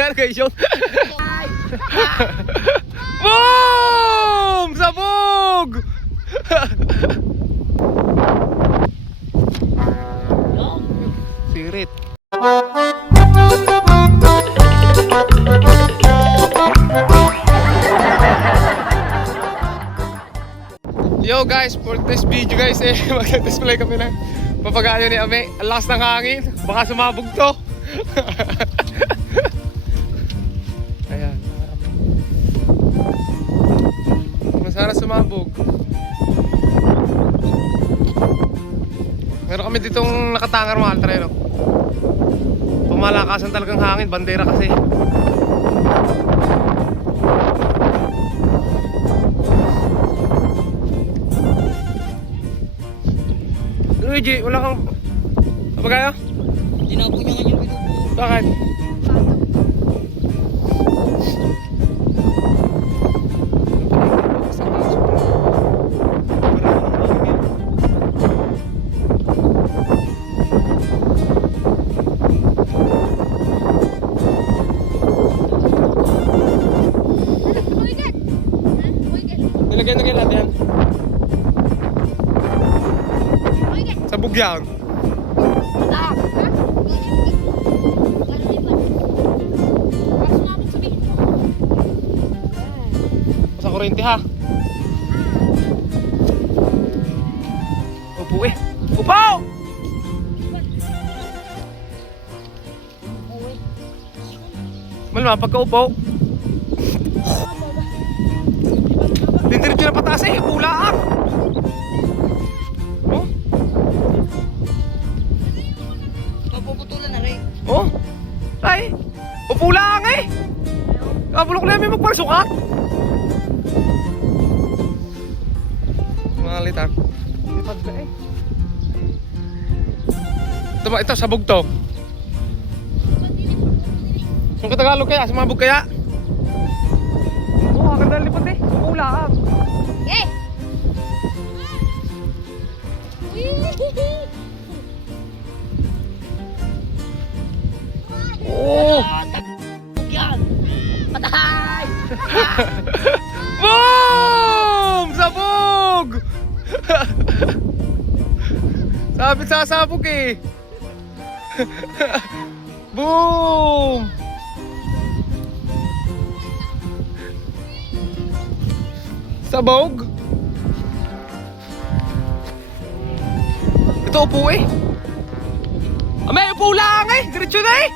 Ano guys yun? Boom! Sabog! Sirit. Yo guys, for this video guys mag-display kami ng papagayo ni Ame. Ang lakas ng hangin, baka sumabog to. Ayan. Masara sumabog. Meron kami ditong nakatangar mga altrero. Pumalakasan talagang hangin, bandera kasi. Luigi, wala kang papagayo? Hindi na po niya nga yung binubuo. Bakit? Nilagay na kayo lahat yan. Sabog yan. Sa kurente ha. Upo eh. Upo! Malma, pagka-upo. Dindiretso na pataas eh. Ulaan. Oh? Mapuputulan na rin. Oh? Ay. Upo lang eh. Kabulok na may magpasukat. Mga litar. Lipad na eh. Ito, sabog to. Yung Tagalog kaya, sumabog kaya? Oo, agad na lipad eh. Upo lang. Eh! Oh! Yan! Patay! Boom! Sabog! Sabi sasabog eh. Boom! Sabog? Ito upo eh. May upo lang eh. Diretso na eh.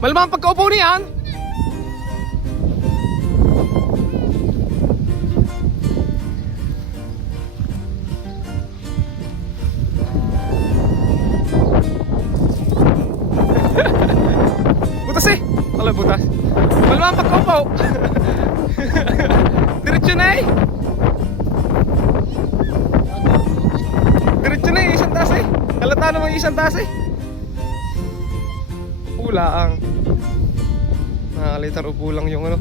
Malamang pagkaupo niyan. Butas eh. Alam butas. Malamang pagkaupo. Diretso na eh. Diretso na eh. Isang taas eh. Halata naman isang taas eh. Ulang. Nakalitar upo lang yung ano.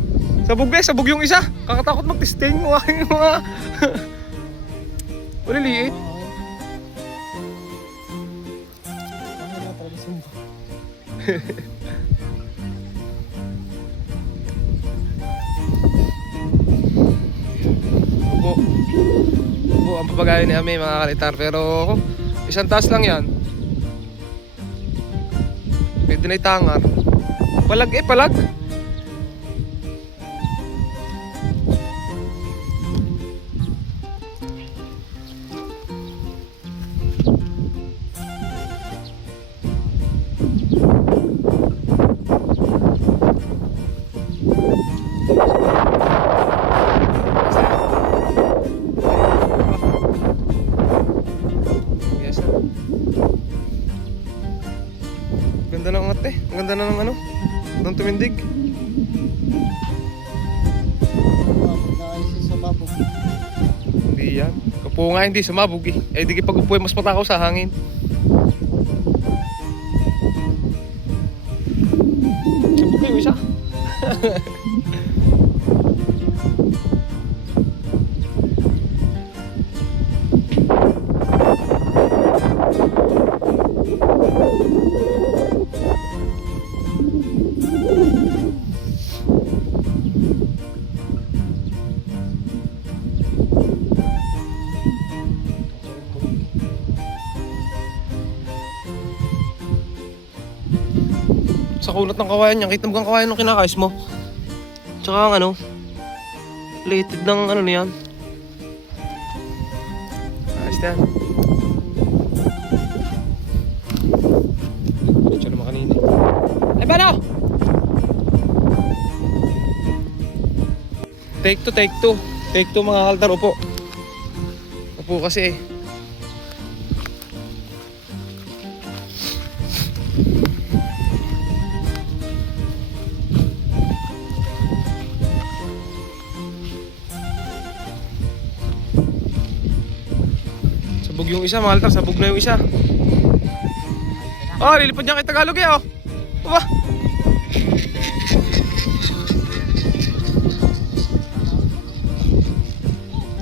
Sabog eh, sabog yung isa. Kakatakot mag-testing mo aking mga maliliit. Upo. Upo ang papagayo ni Ame mga kalitar. Pero isang taas lang yan. Pwede na itangar. Palag eh, palag. Yes. Ganda ng ate. Ang ganda na ng ano. Doon tumindig. Hindi yan. Kapo nga hindi sumabog eh. Eh di pag upo mas matakaw sa hangin. Sabog kayo isa. Sa kunat ng kawayan niya. Kita mo kang kawayan nung kinakais mo. Tsaka ang ano, plated ng ano na yan. Ayos na yan. Medyo naman kanina. Ay ba na? Take two, take two. Take two mga kaltar, upo. Upo kasi eh. Sabog yung isa mga kaltar, sabog na yung isa. Oh, lilipad niya kay Tagalog eh oh. Aba.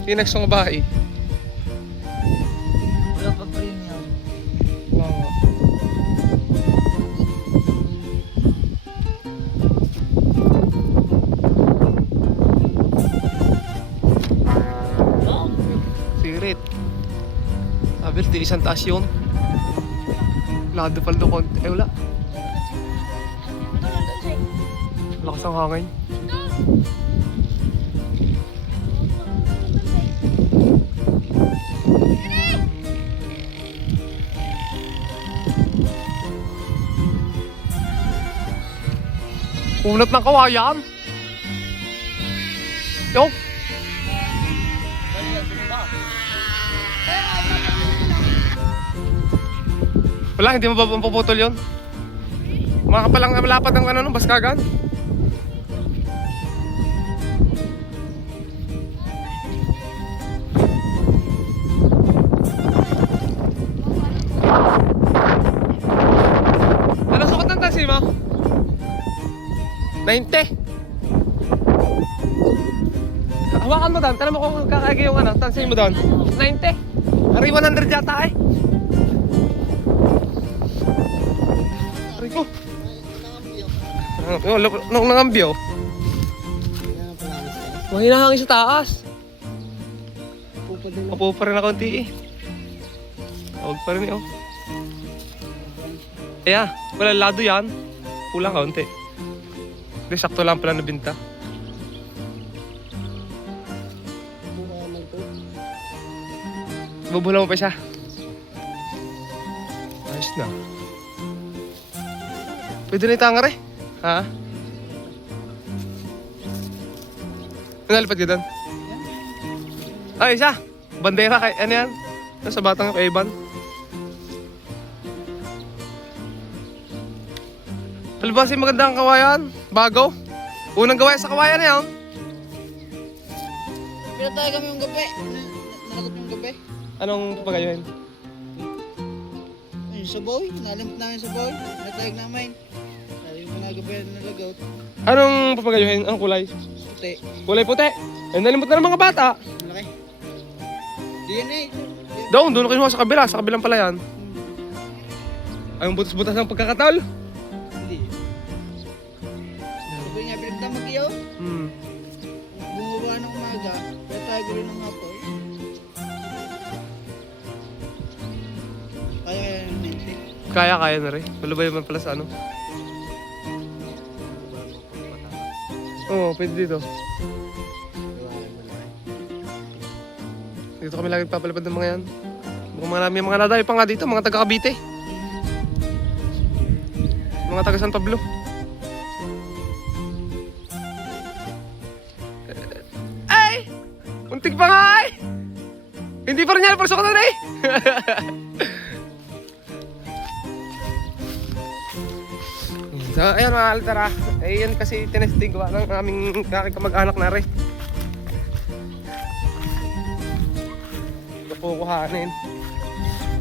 Yung next ng bahay. Wala pa premium. Wow. Wow. Sirit. Sabi, di isang taas yun. Lado paldo konti. Eh, wala. Lakas ang hangin. Kunat ng kawayan. Yo. Wala, hindi mo ba mapuputol yun? Makapalang malapad ng ano, baskagan. Ano sukat ng taxi mo? 90. Hawakan mo doon. Tala mo kung kakagi yung ano, tansay mo doon. 90. Ari 100 yata eh. Ari ko. Nung nangambyo. Mahinahangin sa taas. Upo pa rin na konti eh. Huwag pa rin eh oh. Kaya, wala lado yan. Kulang kaunti. Hindi, sakto lang pala nabinta. Bubula mo pa siya. Ayos na. Pwede na itangar eh. Ha? Nalipad ka doon? Ay, isa! Bandera kay, ano yan? Sa batang kay Evan. Palibasi maganda ang kawayan. Bago. Unang gawain sa kawayan na yan. Pinatay kami yung gabi. Nakagot yung gabi. Anong pagayuhin? Yung saboy. Nalimit namin saboy. Pinatay namin. Sabi ko na gabi na nalagot. Anong papagayuhin? Ang kulay? Puti. Kulay puti. Eh, nalimot na ng mga bata. Malaki. DNA. Doon kayo sa kabila. Sa kabilang pala yan. Ay, butas-butas ng pagkakatal. Hindi. Sabi niya, pinagdamag iyo. Bumaba ng umaga. Pinatay ko rin ng hapon. Kaya yung 90. Kaya na rin. Malubay naman pala sa ano. Oo, pwede dito. Dito kami lagi papalipad ng mga yan. May mga nadayo pa nga dito, mga taga Cavite. Mga taga San Pablo. Ay! Untik pa nga ay! Hindi pa rin yan, pasok na eh! So, ayun mga altara. Ayun kasi tinesting ko ng aming kamag-anak na rin. Kukuhanin.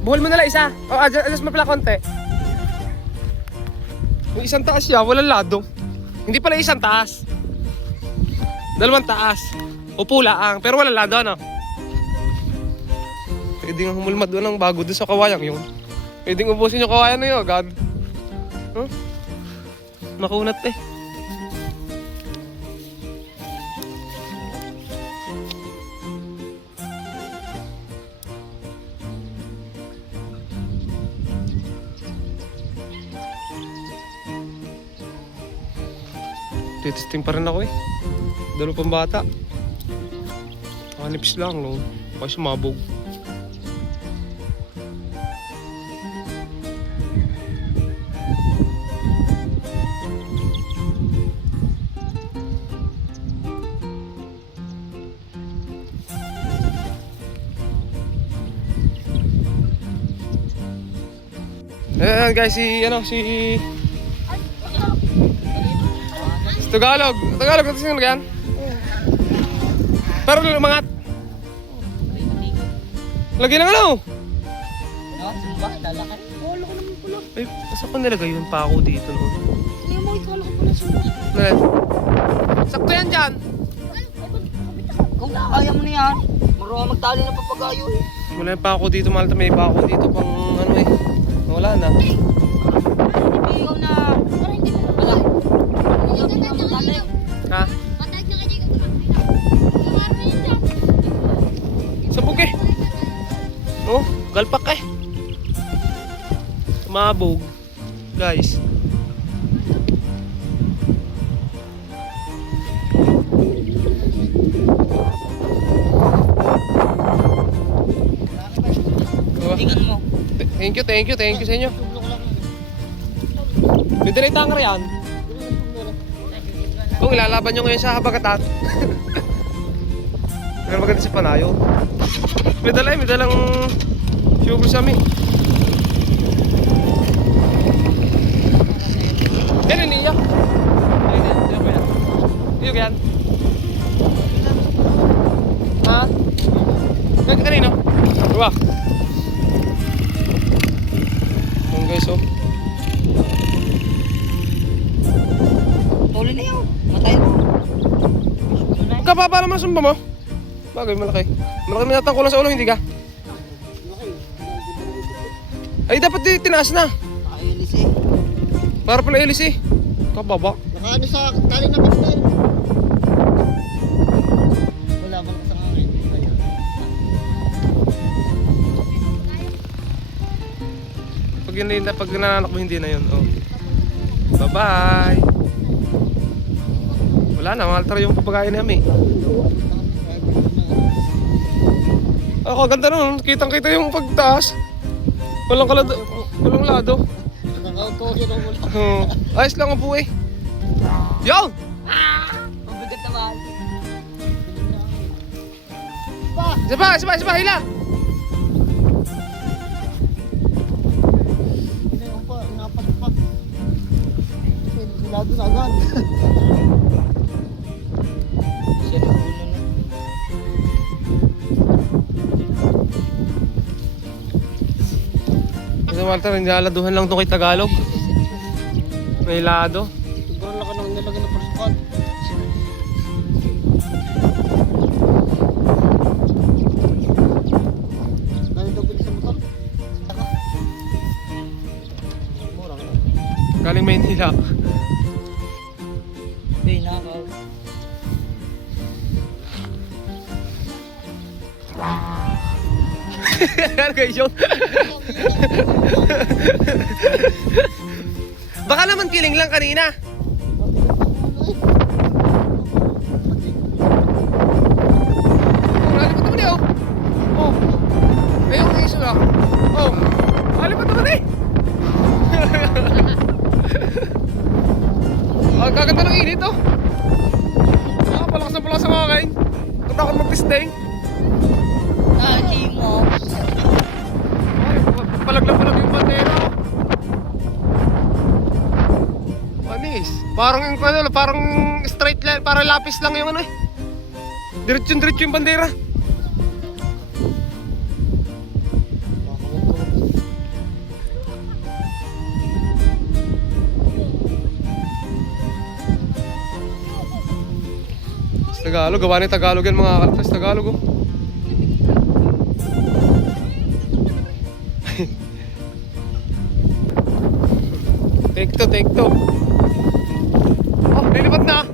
Buhol mo na lang isa. O, adjust mo pala konti. Yung isang taas siya, walang lado. Hindi pala isang taas. Dalawang taas. Upo laang, pero walang lado, ano? Pwede nga humulmad doon ng bago doon sa kawayang yun. Pwede nga ubusin yung kawayan na yun, God. Huh? Makunat eh. Nagtitesting pa rin ako eh. Dalo pang bata. Nipis lang no. Kasi sumabog. Ayan guys, si Tagalog. Tagalog natin sino yan? Pero lumangat. Lagi ng ano? Sumba, lalakay. Wala ko naman pula. Ay, saan ko nilagay yung pako dito noon? Hindi mo, ito wala ko pala sumba. Sakto yan dyan. Kung kaya mo na yan, marunong magtali ng papagayo eh. Wala yung pako dito, Malta. May pako dito pang ano eh. Wala na. Ikaw na. Para hindi mo wala. Ha? Sabog eh. Oh, galpak eh. Tumabog. Guys. Tingnan mo. Thank you sa inyo. Pwede na itangara yan. Kung ilalaban nyo ngayon sa habagatan. Pero maganda si Panayo. May dalang sugar sa amin. Yan yung niya. Iyo yan. Ha? Kanino? Diba? Ayan guys oh. Huli na yun. Matay mo. Kapapa naman sumba mo. Bagay malaki. Malaki minatang ko lang sa ulo, hindi ka? Ay dapat di tinaas na. Nakailis eh. Para pala ilis eh. Kababa. Nakaano sa tali na pitin. Wala bang kasangangin? Pag nananak mo hindi na yun. Oh. Bye-bye. Wala na, maltar yung papagayon namin. Ako, ganda nun. Kitang-kita yung pagtaas. Walang lado. Ayos lang ang po eh. Yo! Mabigat naman. Isa pa, hila! Napaspak. Lado sa agad. Siya na puno na. Kasi Walter, hindi aladuhan lang ito kay Tagalog. May lado. Siguro lang ka nang nilagay na pasukan. Dahil daw bilis sa motor. Mura ka na. Galing Maynila. Hey, nakaw. Ano guys yun? Baka naman kiling lang kanina. Nalipat naman eh oh. Oh. Ayun ang iso lang. Oh. Nalipat naman eh. Ang kaganda ng init oh. Nakapalakas na pala sa mga kain. Kung ako mag-testing. Hindi mo. Palag yung bandera. Panis. Parang yung ano, parang straight line, parang lapis lang yung ano eh. Diretso yung bandera. Tagalog, gawa ni Tagalog yan mga kaltas. Tagalog oh. Take two. Oh, lilipad na.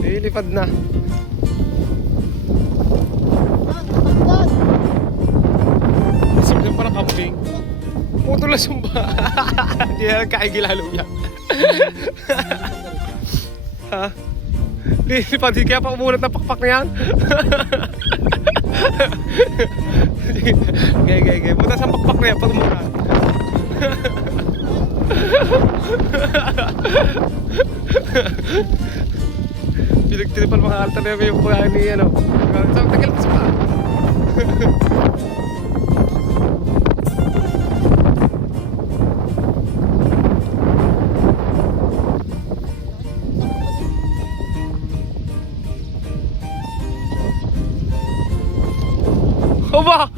Lilipad na. Isip niya parang kambing. Puto lang sumba. Hindi na kaigilalo yan. Ha? Di pa, di kaya pa umulat ng pakpak na yan. Gaya. Butas ang pakpak na yan pag umulat. Pinagtinipan mga alta na yung pagkain ni ano. So, tagal pa pa. Oba!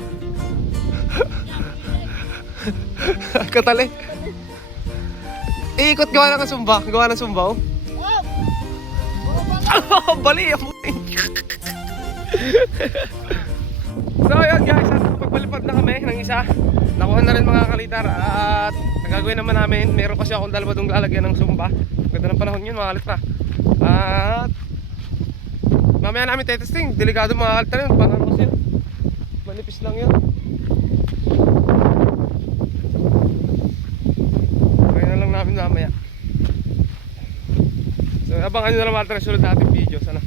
Katali. Iikot gawa ng sumba. Gawa ng sumba, oh. Bali! So yun guys, at pagpalipad na kami ng isa. Nakuha na rin mga kalitar. At ang gagawin naman namin, meron kasi akong dalawa dong lalagyan ng sumba. Ganda ng panahon yun mga kalitra. At mamaya namin testing. Delikado mga kalitra yun. Parang ano siya, manipis lang yun. Try na lang namin mamaya. So abangan nyo na lang mga kalitra, sunod natin video. Sana